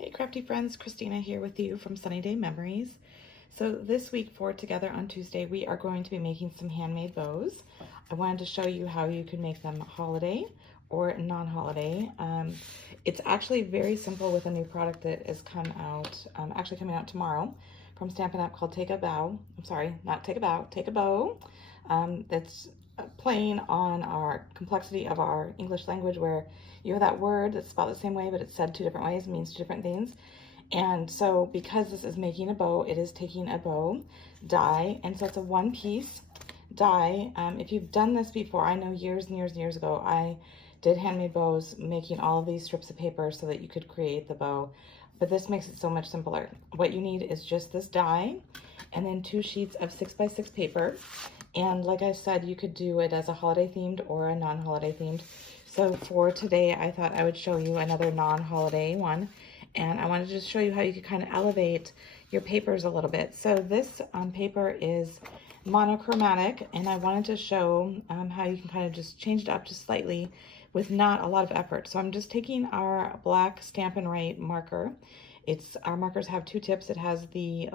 Hey crafty friends, Christina here with you from Sunny Day Memories. So this week for Together on Tuesday, we are going to be making some handmade bows. I wanted to show you how you can make them holiday or non-holiday. It's actually very simple with a new product that has come out, actually coming out tomorrow from Stampin' Up called Take a Bow. I'm sorry, not Take a Bow, Take a Bow. That's playing on our complexity of our English language, where you have that word that's spelled the same way, but it's said two different ways, means two different things. And so because this is making a bow, it is taking a bow die, and so it's a one-piece die. If you've done this before, I know years and years and years ago, I did handmade bows, making all of these strips of paper so that you could create the bow. But this makes it so much simpler. What you need is just this die and then 2 sheets of 6x6 paper. And like I said, you could do it as a holiday themed or a non-holiday themed. So for today, I thought I would show you another non-holiday one. And I wanted to just show you how you could kind of elevate your papers a little bit. So this paper is monochromatic, and I wanted to show how you can kind of just change it up just slightly with not a lot of effort. So I'm just taking our black Stampin' Up marker. Our markers have 2 tips. It has the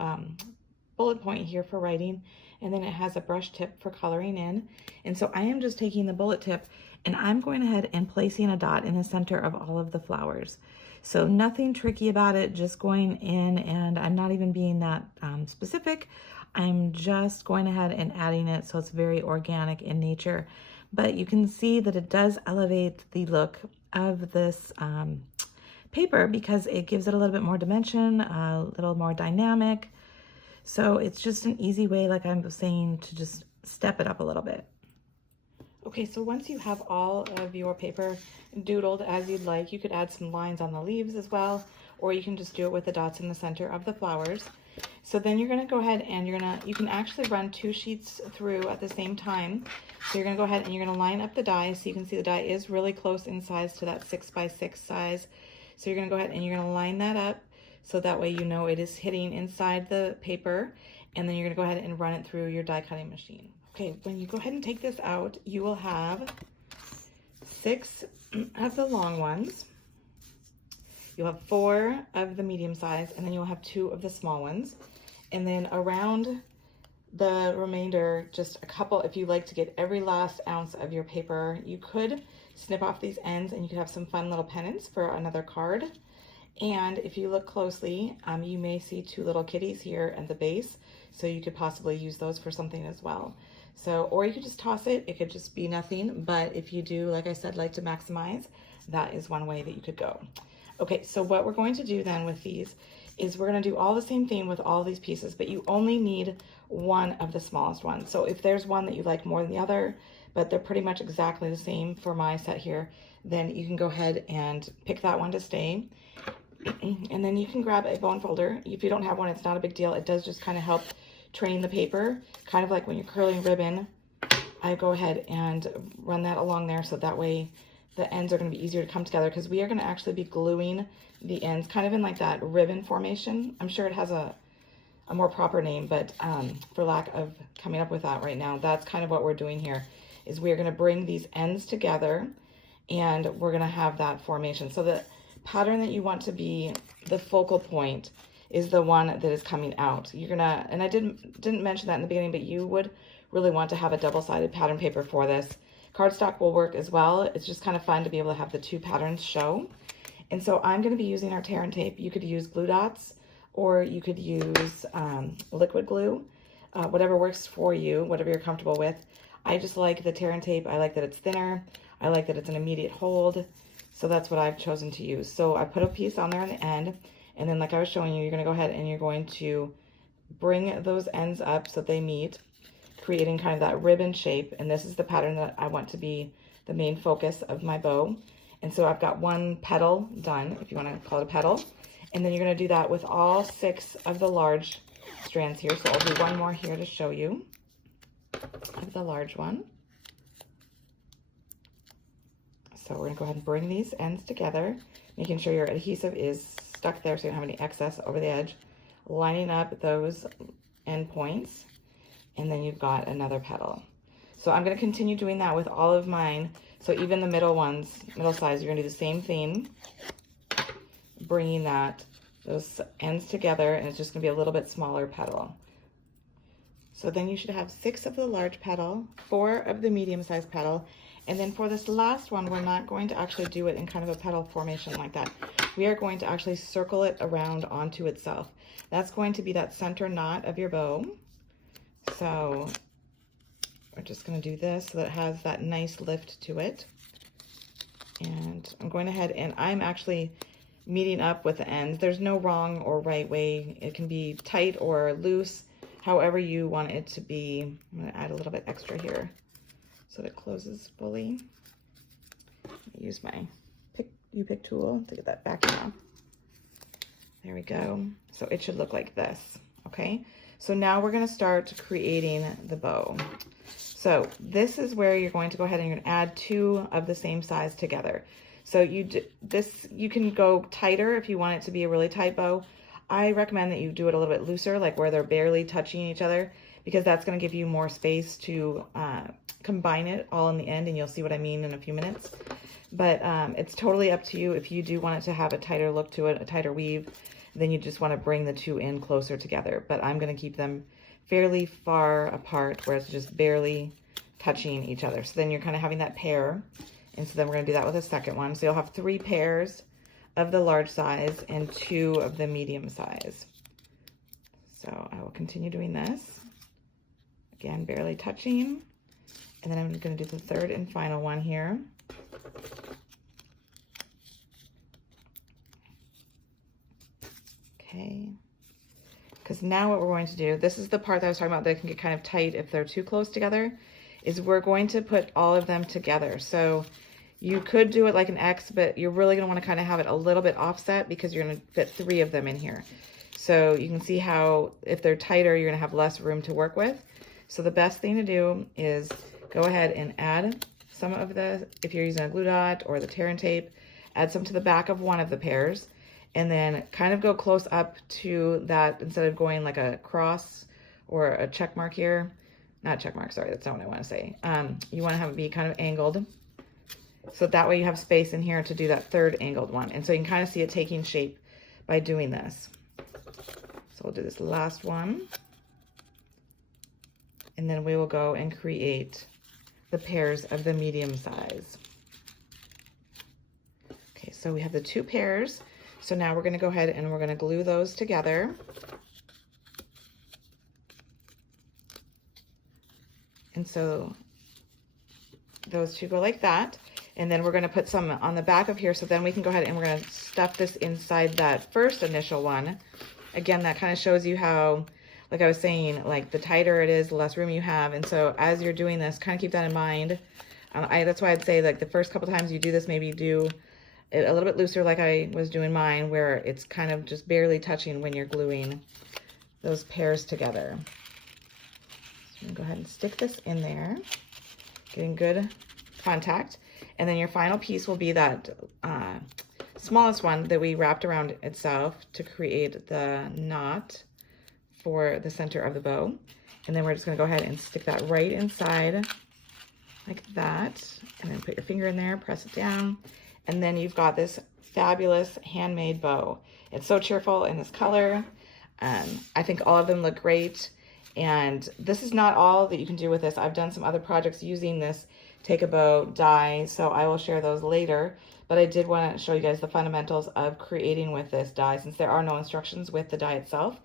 bullet point here for writing, and then it has a brush tip for coloring in. And so I am just taking the bullet tip and I'm going ahead and placing a dot in the center of all of the flowers. So nothing tricky about it, just going in, and I'm not even being that specific. I'm just going ahead and adding it so it's very organic in nature. But you can see that it does elevate the look of this paper because it gives it a little bit more dimension, a little more dynamic. So it's just an easy way, like I was saying, to just step it up a little bit. Okay, so once you have all of your paper doodled as you'd like, you could add some lines on the leaves as well, or you can just do it with the dots in the center of the flowers. So then you're gonna go ahead and you can actually run 2 sheets through at the same time. So you're gonna go ahead and you're gonna line up the die. So you can see the die is really close in size to that 6x6 size. So you're gonna go ahead and you're gonna line that up, so that way you know it is hitting inside the paper, and then you're gonna go ahead and run it through your die cutting machine. Okay, when you go ahead and take this out, you will have 6 of the long ones. You'll have 4 of the medium size, and then you'll have 2 of the small ones. And then around the remainder, just a couple, if you like to get every last ounce of your paper, you could snip off these ends and you could have some fun little pennants for another card. And if you look closely, you may see 2 little kitties here at the base, so you could possibly use those for something as well. So, or you could just toss it. It could just be nothing, but if you do, like I said, like to maximize, that is one way that you could go. Okay, so what we're going to do then with these is we're going to do all the same thing with all these pieces, but you only need one of the smallest ones. So if there's one that you like more than the other, but they're pretty much exactly the same for my set here, then you can go ahead and pick that one to stay. And then you can grab a bone folder. If you don't have one, it's not a big deal. It does just kind of help train the paper, kind of like when you're curling ribbon. I go ahead and run that along there, so that way the ends are going to be easier to come together, because we are going to actually be gluing the ends kind of in like that ribbon formation. I'm sure it has a more proper name, but for lack of coming up with that right now, that's kind of what we're doing here, is we're going to bring these ends together and we're going to have that formation. So the pattern that you want to be the focal point is the one that is coming out. You're gonna, and I didn't mention that in the beginning, but you would really want to have a double-sided pattern paper for this. Cardstock will work as well. It's just kind of fun to be able to have the 2 patterns show. And so I'm gonna be using our tear and tape. You could use glue dots, or you could use liquid glue, whatever works for you, whatever you're comfortable with. I just like the tear and tape. I like that it's thinner. I like that it's an immediate hold. So that's what I've chosen to use. So I put a piece on there on the end, and then like I was showing you, you're gonna go ahead and you're going to bring those ends up so they meet, creating kind of that ribbon shape. And this is the pattern that I want to be the main focus of my bow. And so I've got 1 petal done, if you wanna call it a petal. And then you're gonna do that with all 6 of the large strands here. So I'll do 1 more here to show you of the large one. So we're gonna go ahead and bring these ends together, making sure your adhesive is stuck there so you don't have any excess over the edge, lining up those end points, and then you've got another petal. So I'm gonna continue doing that with all of mine. So even the middle ones, middle size, you're gonna do the same thing, bringing that those ends together, and it's just gonna be a little bit smaller petal. So then you should have 6 of the large petal, 4 of the medium-sized petal, and then for this last one, we're not going to actually do it in kind of a petal formation like that. We are going to actually circle it around onto itself. That's going to be that center knot of your bow. So we're just going to do this so that it has that nice lift to it. And I'm going ahead and I'm actually meeting up with the ends. There's no wrong or right way. It can be tight or loose, however you want it to be. I'm going to add a little bit extra here so that it closes fully. Use my pick tool to get that back in. There we go. So it should look like this, okay? So now we're gonna start creating the bow. So this is where you're going to go ahead and you're gonna add 2 of the same size together. So you can go tighter if you want it to be a really tight bow. I recommend that you do it a little bit looser, like where they're barely touching each other, because that's gonna give you more space to combine it all in the end, and you'll see what I mean in a few minutes. But it's totally up to you. If you do want it to have a tighter look to it, a tighter weave, then you just want to bring the 2 in closer together. But I'm going to keep them fairly far apart where it's just barely touching each other. So then you're kind of having that pair. And so then we're going to do that with a second one. So you'll have 3 pairs of the large size and 2 of the medium size. So I will continue doing this. Again, barely touching. And then I'm going to do the third and final one here. Okay, because now what we're going to do, this is the part that I was talking about that can get kind of tight if they're too close together, is we're going to put all of them together. So you could do it like an X, but you're really going to want to kind of have it a little bit offset because you're going to fit 3 of them in here. So you can see how if they're tighter, you're going to have less room to work with. So the best thing to do is go ahead and add some of the, if you're using a glue dot or the tear and tape, add some to the back of one of the pairs. And then kind of go close up to that instead of going like a cross or a check mark here. Not check mark, sorry, that's not what I want to say. You want to have it be kind of angled. So that way you have space in here to do that third angled one. And so you can kind of see it taking shape by doing this. So we'll do this last one. And then we will go and create the pairs of the medium size. Okay, so we have the 2 pairs. So now we're going to go ahead and we're going to glue those together. And so those 2 go like that. And then we're going to put some on the back of here. So then we can go ahead and we're going to stuff this inside that first initial one. Again, that kind of shows you how, like I was saying, like the tighter it is, the less room you have. And so as you're doing this, kind of keep that in mind. That's why I'd say like the first couple times you do this, maybe do it a little bit looser like I was doing mine, where it's kind of just barely touching when you're gluing those pairs together. So I'm gonna go ahead and stick this in there, getting good contact. And then your final piece will be that smallest one that we wrapped around itself to create the knot for the center of the bow. And then we're just gonna go ahead and stick that right inside like that. And then put your finger in there, press it down. And then you've got this fabulous handmade bow. It's so cheerful in this color. I think all of them look great. And this is not all that you can do with this. I've done some other projects using this Take a Bow die, so I will share those later. But I did want to show you guys the fundamentals of creating with this die, since there are no instructions with the die itself.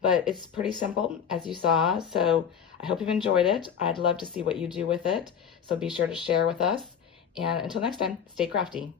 But it's pretty simple, as you saw. So I hope you've enjoyed it. I'd love to see what you do with it. So be sure to share with us. And until next time, stay crafty.